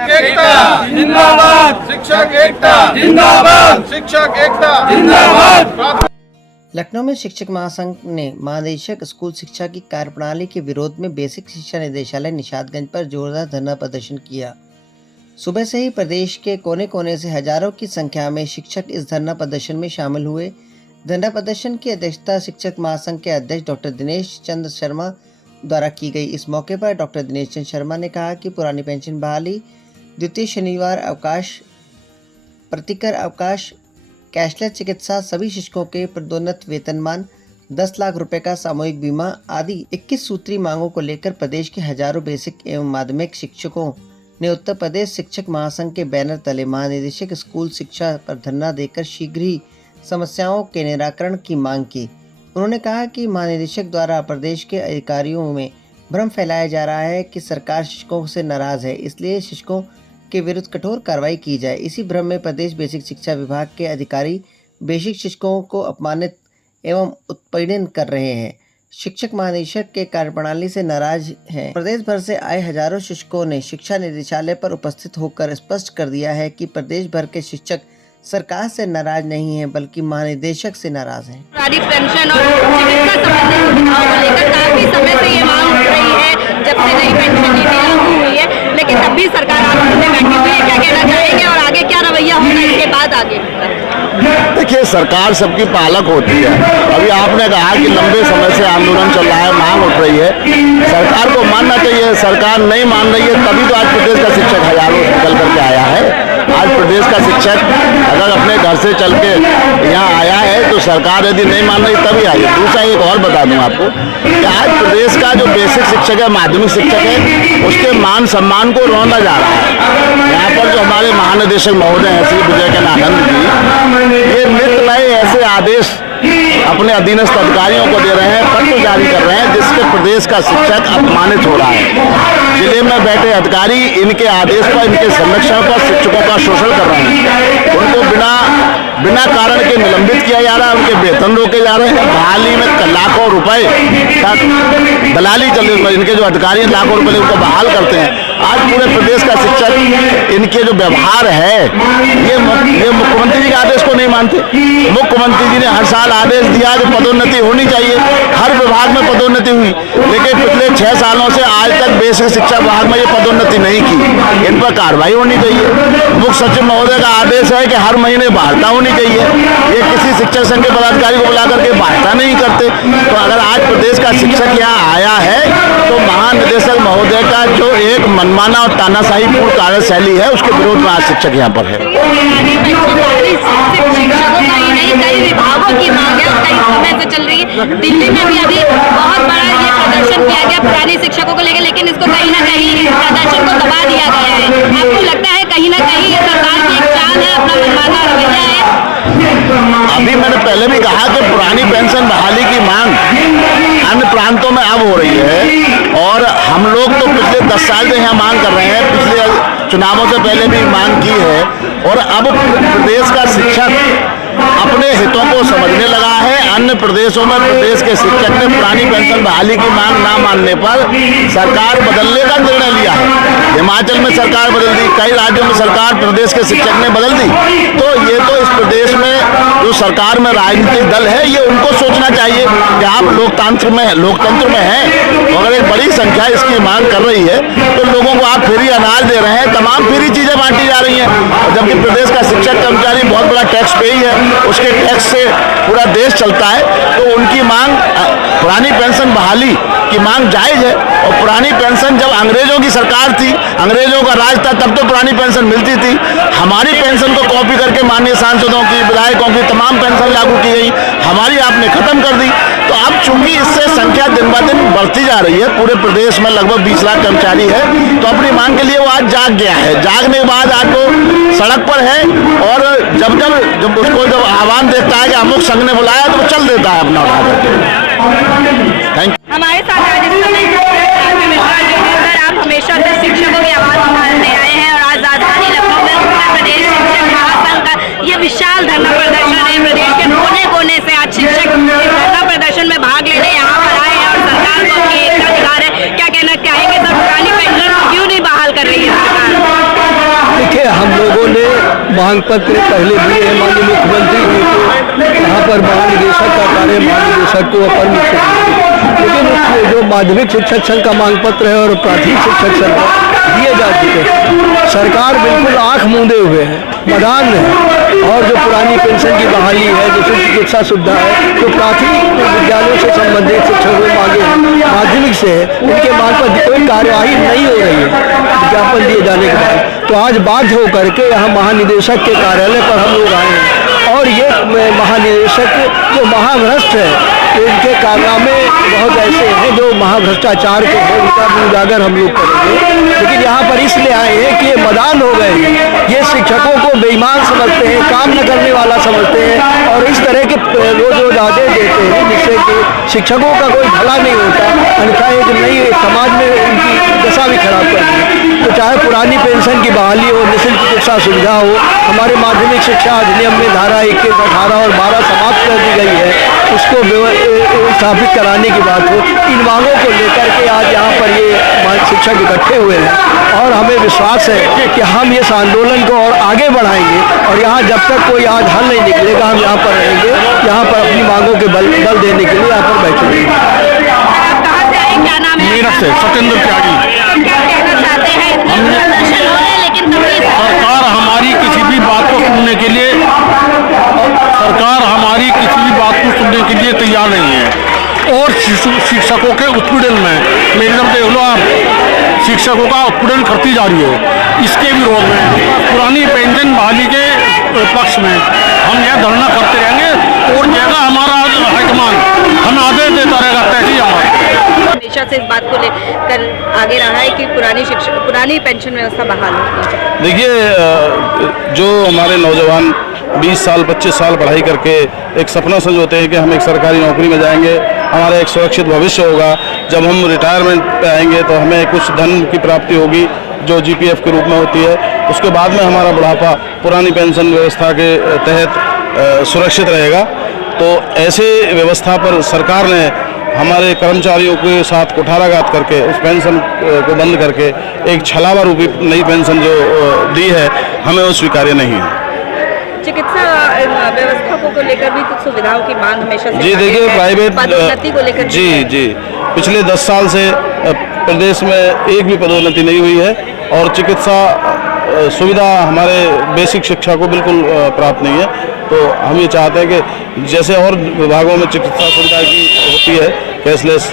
एकता जिंदाबाद, शिक्षक एकता जिंदाबाद, शिक्षक एकता जिंदाबाद। लखनऊ में शिक्षक महासंघ ने महानिदेशक स्कूल शिक्षा की कार्यप्रणाली के विरोध में बेसिक शिक्षा निदेशालय निशादगंज पर जोरदार धरना प्रदर्शन किया। सुबह से ही प्रदेश के कोने कोने से हजारों की संख्या में शिक्षक इस धरना प्रदर्शन में शामिल हुए। धरना प्रदर्शन की अध्यक्षता शिक्षक महासंघ के अध्यक्ष डॉक्टर दिनेश चंद्र शर्मा द्वारा की गई। इस मौके पर डॉक्टर दिनेश चंद्र शर्मा ने कहा कि पुरानी पेंशन बहाली, द्वितीय शनिवार अवकाश, प्रतिकर अवकाश, कैशलेस चिकित्सा, सभी शिक्षकों के पदोन्नत वेतनमान, 10 लाख रुपए का सामूहिक बीमा आदि 21 सूत्री मांगों को लेकर प्रदेश के हजारों बेसिक एवं माध्यमिक शिक्षकों ने उत्तर प्रदेश शिक्षक महासंघ के बैनर तले महानिदेशक स्कूल शिक्षा पर धरना देकर शीघ्र ही समस्याओं के निराकरण की मांग की। उन्होंने कहा कि महानिदेशक द्वारा प्रदेश के अधिकारियों में भ्रम फैलाया जा रहा है कि सरकार शिक्षकों से नाराज है, इसलिए शिक्षकों के विरुद्ध कठोर कार्रवाई की जाए। इसी भ्रम में प्रदेश बेसिक शिक्षा विभाग के अधिकारी बेसिक शिक्षकों को अपमानित एवं उत्पीड़न कर रहे हैं। शिक्षक महानिदेशक के कार्यप्रणाली से नाराज हैं। प्रदेश भर से आए हजारों शिक्षकों ने शिक्षा निदेशालय पर उपस्थित होकर स्पष्ट कर दिया है कि प्रदेश भर के शिक्षक सरकार से नाराज नहीं है बल्कि महानिदेशक से नाराज हैं। पुरानी पेंशन और चिकित्सा संबंधित सुविधाओं को लेकर काफी समय से ये मांग उठ रही है, जब से नई पेंशन नीति लागू हुई है, लेकिन तब भी सरकार आगे बैठी हुई है। क्या कहना चाहेंगे और आगे क्या रवैया होगा इसके बाद आगे? देखिए, सरकार सबकी पालक होती है। अभी आपने कहा कि लंबे समय से आंदोलन चल रहा है, मांग उठ रही है, सरकार को मानना चाहिए। सरकार नहीं मान रही है, तभी तो आज प्रदेश का शिक्षक हजारों निकल करके आया है। आज प्रदेश का शिक्षक अगर अपने घर से चल के यहाँ आया है तो सरकार यदि नहीं मान रही तभी आई है। दूसरा एक और बता दूं आपको कि आज प्रदेश का जो बेसिक शिक्षक है, माध्यमिक शिक्षक है, उसके मान सम्मान को रौंदा जा रहा है। यहाँ पर जो हमारे महानिदेशक महोदय हैं श्री विजय के आनंद जी, ये नित्य नए ऐसे आदेश अपने अधीनस्थ अधिकारियों को दे रहे हैं, पत्र जारी कर रहे हैं, जिसके प्रदेश का शिक्षक अपमानित हो रहा है। जिले में बैठे अधिकारी इनके आदेश पर, इनके संरक्षण पर शिक्षकों का शोषण कर रहे हैं। उनको बिना कारण के निलंबित किया जा रहा है, उनके वेतन रोके जा रहे हैं। बहाली में लाखों रुपए तक दलाली चल रही है। इनके जो अधिकारी लाखों रुपए उनको बहाल करते हैं। आज पूरे प्रदेश का शिक्षक इनके जो व्यवहार है, ये मुख्यमंत्री जी के आदेश को नहीं मानते। मुख्यमंत्री जी ने हर साल आदेश दिया कि पदोन्नति होनी चाहिए, हर विभाग में पदोन्नति हुई, लेकिन पिछले 6 सालों से आज तक बेसिक शिक्षा विभाग में ये पदोन्नति नहीं की। इन पर कार्रवाई होनी चाहिए। मुख्य सचिव महोदय का आदेश है कि हर महीने वार्ता होनी चाहिए। ये किसी शिक्षक संघ के पदाधिकारी को बुला करके वार्ता नहीं करते। तो अगर आज प्रदेश का शिक्षक यहाँ आया है तो महानिदेशक महोदय का जो एक मनमाना और तानाशाही पूर्ण कार्यशैली है, उसके विरोध में आज शिक्षक यहाँ पर है। कई विभागों की मांग है, कई समय से चल रही है। दिल्ली में भी अभी बहुत बड़ा ये प्रदर्शन किया गया पुरानी शिक्षकों को लेकर, लेकिन इसको कहीं ना कहीं प्रदर्शन को दबा दिया गया है। आपको लगता है कहीं ना कहीं ये सरकार की एक चाल है, अपना मनमाना रवैया है? अभी मैंने पहले भी कहा कि पुरानी पेंशन बहाली की मांग अन्य प्रांतों में अब हो रही है, और हम लोग तो पिछले 10 साल से यहाँ मांग कर रहे हैं। पिछले चुनावों से पहले भी मांग की है, और अब प्रदेश का शिक्षक अपने हितों को समझने लगा है। अन्य प्रदेशों में प्रदेश के शिक्षक ने पुरानी पेंशन बहाली की मांग ना मानने पर सरकार बदलने का निर्णय लिया है। हिमाचल में सरकार बदल दी, कई राज्यों में सरकार प्रदेश के शिक्षक ने बदल दी। तो ये तो इस प्रदेश में जो सरकार में राजनीतिक दल है, ये उनको सोचना चाहिए कि आप लोकतंत्र में हैं। अगर एक बड़ी संख्या इसकी मांग कर रही है तो लोगों को आप फ्री अनाज दे रहे हैं, तमाम फ्री चीजें बांटी जा रही हैं। जबकि प्रदेश का शिक्षक कर्मचारी बहुत बड़ा टैक्स पेई है, उसके टैक्स से पूरा देश चलता है। तो उनकी मांग पुरानी पेंशन बहाली की मांग जायज है। और पुरानी पेंशन जब अंग्रेजों की सरकार थी, अंग्रेजों का राज था, तब तो पुरानी पेंशन मिलती थी। हमारी पेंशन को कॉपी करके माननीय सांसदों की, विधायकों की तमाम पेंशन लागू की गई, हमारी आपने खत्म कर दी। तो अब चूंकि इससे संख्या दिन ब दिन बढ़ती जा रही है, पूरे प्रदेश में लगभग 20 लाख कर्मचारी है, तो अपनी मांग के लिए वो आज जाग गया है। जागने के बाद आज वो सड़क पर है, और जब उसको जब आह्वान देखता है कि अमुक संघ ने बुलाया तो वो चल देता है अपना उठा। Thank you. हमारे साथ आप हमेशा से शिक्षकों की आवाज उठाने आए हैं, और आज राजधानी लखनऊ में उत्तर प्रदेश शिक्षक महासंघ का ये विशाल धरना प्रदर्शन है। प्रदेश के कोने कोने से आज शिक्षक धरना प्रदर्शन में भाग लेने यहाँ पर आए हैं, और सरकार को अपनी एकता दिखा रहे हैं। क्या कहना चाहेंगे सर, पुरानी पेंशन क्यों नहीं बहाल कर रही है सरकार? देखिए, हम लोगों ने मांग पत्र पहले दिए हैं माननीय मुख्यमंत्री जी को, यहाँ पर महानिदेशक का कार्य महानिदेशक को अपर मुख्य, लेकिन जो माध्यमिक शिक्षक संघ का मांग पत्र है और प्राथमिक शिक्षक संघ का दिए जा चुके हैं। सरकार बिल्कुल आंख मूंदे हुए है, मदान है। और जो पुरानी पेंशन की बहाली है, जो चिकित्सा सुविधा है, जो प्राथमिक विद्यालयों से संबंधित शिक्षकों मांगे हैं, माध्यमिक से है, उनके मांग पर कोई कार्यवाही नहीं हो रही है विज्ञापन दिए जाने के बाद। तो आज बाध्य होकर के यहाँ महानिदेशक के कार्यालय पर हम लोग आए हैं और ये महानिदेशक जो महाभ्रष्ट है, इनके कारनामे बहुत ऐसे हैं जो महाभ्रष्टाचार के हैं, उनका भी उजागर हम लोग करेंगे। लेकिन यहाँ पर इसलिए आए हैं कि ये मदान हो गए हैं, ये शिक्षकों को बेईमान समझते हैं, काम न करने वाला समझते हैं और इस तरह के रोज आदेश देते हैं जिससे कि शिक्षकों का कोई भला नहीं होता, अन्यथा एक नई समाज में उनकी दशा भी खराब करती है। तो चाहे पुरानी पेंशन की बहाली हो, निःशुल्क चिकित्सा सुविधा हो, हमारे माध्यमिक शिक्षा अधिनियम में धारा 21, 18 और 12 समाप्त कर दी गई है, उसको स्थापित कराने की बात हो, इन मांगों को लेकर के आज यहाँ पर ये शिक्षक इकट्ठे हुए हैं और हमें विश्वास है कि हम इस आंदोलन को और आगे बढ़ाएंगे और यहाँ जब तक कोई आज हल नहीं निकलेगा हम यहाँ पर रहेंगे, यहाँ पर अपनी मांगों के बल देने के लिए यहाँ पर बैठेंगे। कहाँ से आए, क्या नाम है? मेरठ से सत्येंद्र त्यागी। क्या कहना चाहते हैं? इतने प्रदर्शन हो रहे हैं, लेकिन सरकार हमारी किसी भी बात को सुनने के लिए के लिए तैयार नहीं है और शिक्षकों के उत्पीड़न में मेरी तरफ देख लो आप, शिक्षकों का उत्पीड़न करती जा रही है। इसके विरोध में पुरानी पेंशन बहाली के पक्ष में हम यह धरना करते रहेंगे और जगह हमारा हाईकमान हमें आदेश देता रहेगा, तैसी हमारा हमेशा से इस बात को लेकर आगे रहा है कि पुरानी पेंशन व्यवस्था बहाल हो। देखिए, जो हमारे नौजवान 20 साल 25 साल पढ़ाई करके एक सपना संजोते हैं कि हम एक सरकारी नौकरी में जाएंगे, हमारा एक सुरक्षित भविष्य होगा, जब हम रिटायरमेंट पे आएंगे तो हमें कुछ धन की प्राप्ति होगी जो जीपीएफ के रूप में होती है, उसके बाद में हमारा बुढ़ापा पुरानी पेंशन व्यवस्था के तहत सुरक्षित रहेगा। तो ऐसे व्यवस्था पर सरकार ने हमारे कर्मचारियों के साथ कुठाराघात करके उस पेंशन को बंद करके एक छलावा रूपी नई पेंशन जो दी है, हमें वो स्वीकार्य नहीं है। चिकित्सा व्यवस्था को लेकर भी कुछ सुविधाओं की मांग हमेशा से जी देखिए, प्राइवेट पदोन्नति को लेकर जी पिछले 10 साल से प्रदेश में एक भी पदोन्नति नहीं हुई है और चिकित्सा सुविधा हमारे बेसिक शिक्षा को बिल्कुल प्राप्त नहीं है। तो हम ये चाहते हैं कि जैसे और विभागों में चिकित्सा सुविधा की होती है, कैशलेस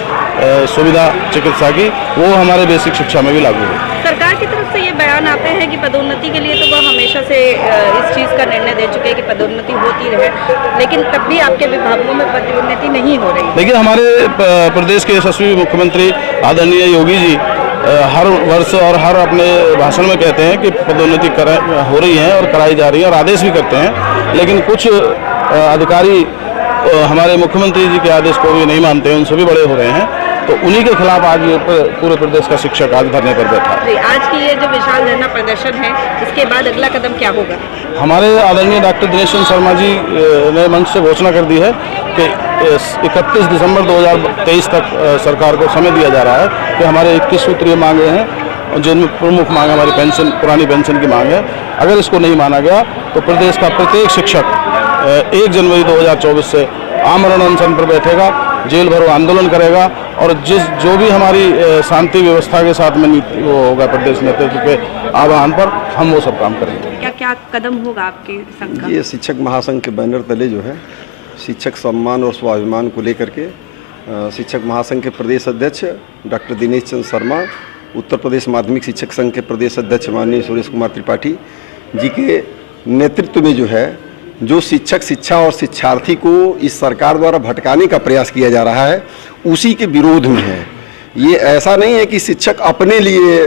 सुविधा चिकित्सा की, वो हमारे बेसिक शिक्षा में भी लागू है। सरकार की तरफ से ये बयान आते हैं कि पदोन्नति के लिए तो वो हमेशा से इस चीज़ का निर्णय दे चुके हैं कि पदोन्नति होती रहे, लेकिन तब भी आपके विभागों में पदोन्नति नहीं हो रही। देखिए, हमारे प्रदेश के यशस्वी मुख्यमंत्री आदरणीय योगी जी हर वर्ष और हर अपने भाषण में कहते हैं कि पदोन्नति हो रही है और कराई जा रही है और आदेश भी करते हैं, लेकिन कुछ अधिकारी हमारे मुख्यमंत्री जी के आदेश को भी नहीं मानते हैं, उनसे भी बड़े हो रहे हैं। तो उन्हीं के खिलाफ आज ये पूरे प्रदेश का शिक्षक आज धरने पर बैठा है। आज की ये जो विशाल धरना प्रदर्शन है, इसके बाद अगला कदम क्या होगा? हमारे आदरणीय डॉक्टर दिनेश चंद्र शर्मा जी ने मंच से घोषणा कर दी है कि 31 दिसंबर 2023 तक सरकार को समय दिया जा रहा है कि हमारे 21 सूत्रीय मांगे हैं, जिनमें प्रमुख मांग हमारी पेंशन, पुरानी पेंशन की मांग है। अगर इसको नहीं माना गया तो प्रदेश का प्रत्येक शिक्षक 1 जनवरी 2024 से आमरण अनशन पर बैठेगा, जेल भरो आंदोलन करेगा और जो भी हमारी शांति व्यवस्था के साथ में नीति वो होगा प्रदेश नेतृत्व के आह्वान पर, हम वो सब काम करेंगे। क्या क्या कदम होगा आपके संघ का? ये शिक्षक महासंघ के बैनर तले जो है शिक्षक सम्मान और स्वाभिमान को लेकर के शिक्षक महासंघ के प्रदेश अध्यक्ष डॉक्टर दिनेश चंद्र शर्मा, उत्तर प्रदेश माध्यमिक शिक्षक संघ के प्रदेश अध्यक्ष माननीय सुरेश कुमार त्रिपाठी जी के नेतृत्व में जो है, जो शिक्षक शिक्षा और शिक्षार्थी को इस सरकार द्वारा भटकाने का प्रयास किया जा रहा है, उसी के विरोध में है। ये ऐसा नहीं है कि शिक्षक अपने लिए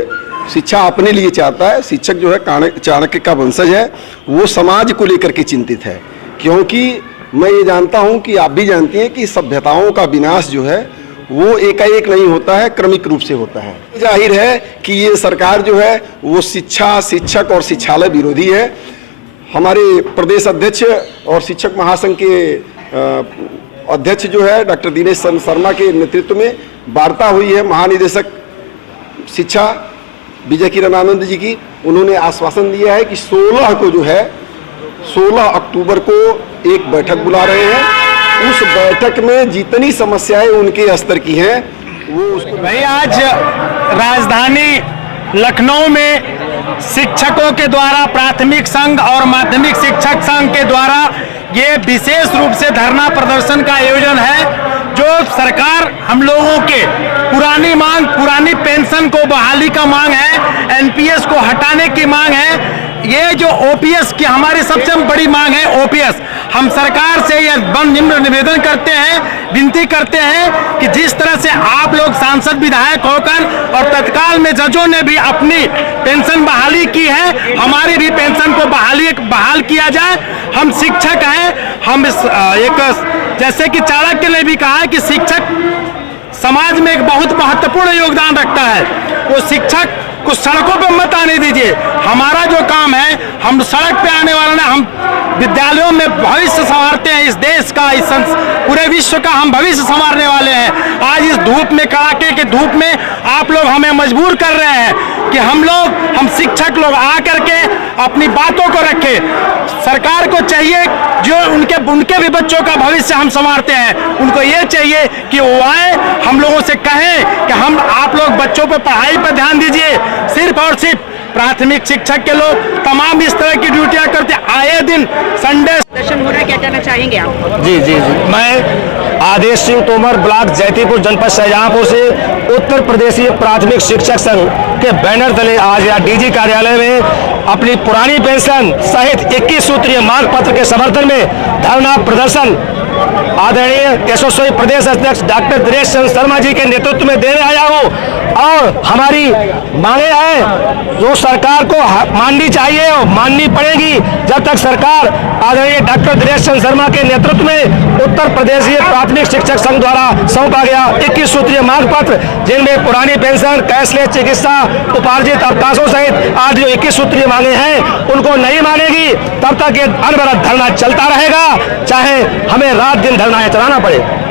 शिक्षा अपने लिए चाहता है। शिक्षक जो है चाणक्य का वंशज है, वो समाज को लेकर के चिंतित है, क्योंकि मैं ये जानता हूँ कि आप भी जानती हैं कि सभ्यताओं का विनाश जो है वो एकाएक नहीं होता है, क्रमिक रूप से होता है। जाहिर है कि ये सरकार जो है वो शिक्षा, शिक्षक और शिक्षालय विरोधी है। हमारे प्रदेश अध्यक्ष और शिक्षक महासंघ के अध्यक्ष जो है डॉक्टर दिनेश चंद्र शर्मा के नेतृत्व में वार्ता हुई है महानिदेशक शिक्षा विजय किरण आनंद जी की। उन्होंने आश्वासन दिया है कि 16 को जो है 16 अक्टूबर को एक बैठक बुला रहे हैं। उस बैठक में जितनी समस्याएं उनके स्तर की हैं वो उसको भाई आज राजधानी लखनऊ में शिक्षकों के द्वारा प्राथमिक संघ और माध्यमिक शिक्षक संघ के द्वारा ये विशेष रूप से धरना प्रदर्शन का आयोजन है। जो सरकार हम लोगों के पुरानी मांग, पुरानी पेंशन को बहाली का मांग है, एनपीएस को हटाने की मांग है, ये जो ओपीएस की हमारी सबसे बड़ी मांग है ओपीएस, हम सरकार से यह निम्न निवेदन करते हैं, विनती करते हैं कि जिस तरह से आप लोग सांसद विधायक होकर और तत्काल में जजों ने भी अपनी पेंशन बहाली की है, हमारी भी पेंशन को बहाल किया जाए। हम शिक्षक हैं, हम एक जैसे कि चाणक्य ने भी कहा है कि शिक्षक समाज में एक बहुत महत्वपूर्ण योगदान रखता है। वो शिक्षक को सड़कों पर मत आने दीजिए। हमारा जो काम है, हम सड़क पे आने वाले ना, हम विद्यालयों में भविष्य संवारते हैं। इस देश का, इस पूरे विश्व का हम भविष्य संवारने वाले हैं। आज इस धूप में, कड़ाके के धूप में आप लोग हमें मजबूर कर रहे हैं कि हम शिक्षक लोग आकर के अपनी बातों को रखें। सरकार को चाहिए जो उनके भी बच्चों का भविष्य हम संवारते हैं, उनको ये चाहिए कि वो आए, हम लोगों से कहें कि आप लोग बच्चों पर पढ़ाई पर ध्यान दीजिए। सिर्फ और सिर्फ प्राथमिक शिक्षक के लोग तमाम इस तरह की ड्यूटियां करते, आए दिन संडे प्रदर्शन हो रहा है, क्या कहना चाहेंगे आप? जी जी जी, मैं आदेश सिंह तोमर, ब्लॉक जैतीपुर, जनपद शाहजहांपुर से उत्तर प्रदेशीय प्राथमिक शिक्षक संघ के बैनर तले आज यहाँ डीजी कार्यालय में अपनी पुरानी पेंशन सहित 21 सूत्रीय मांग पत्र के समर्थन में धरना प्रदर्शन आदरणीय यशस्वी प्रदेश अध्यक्ष डॉक्टर दिनेश चंद्र शर्मा जी के नेतृत्व में देने आया हूँ। और हमारी मांगे हैं जो सरकार को माननी चाहिए और माननी पड़ेगी जब तक सरकार आदरणीय डॉक्टर दिनेश चंद्र शर्मा के नेतृत्व में उत्तर प्रदेशीय प्राथमिक शिक्षक संघ द्वारा सौंपा गया 21 सूत्रीय मांग पत्र, जिनमें पुरानी पेंशन, कैशलेस चिकित्सा, उपार्जित अवकाशों सहित आज जो 21 सूत्रीय मांगे हैं उनको नहीं मानेगी तब तक ये अनवरत धरना चलता रहेगा, चाहे हमें रात दिन धरना चलाना पड़े।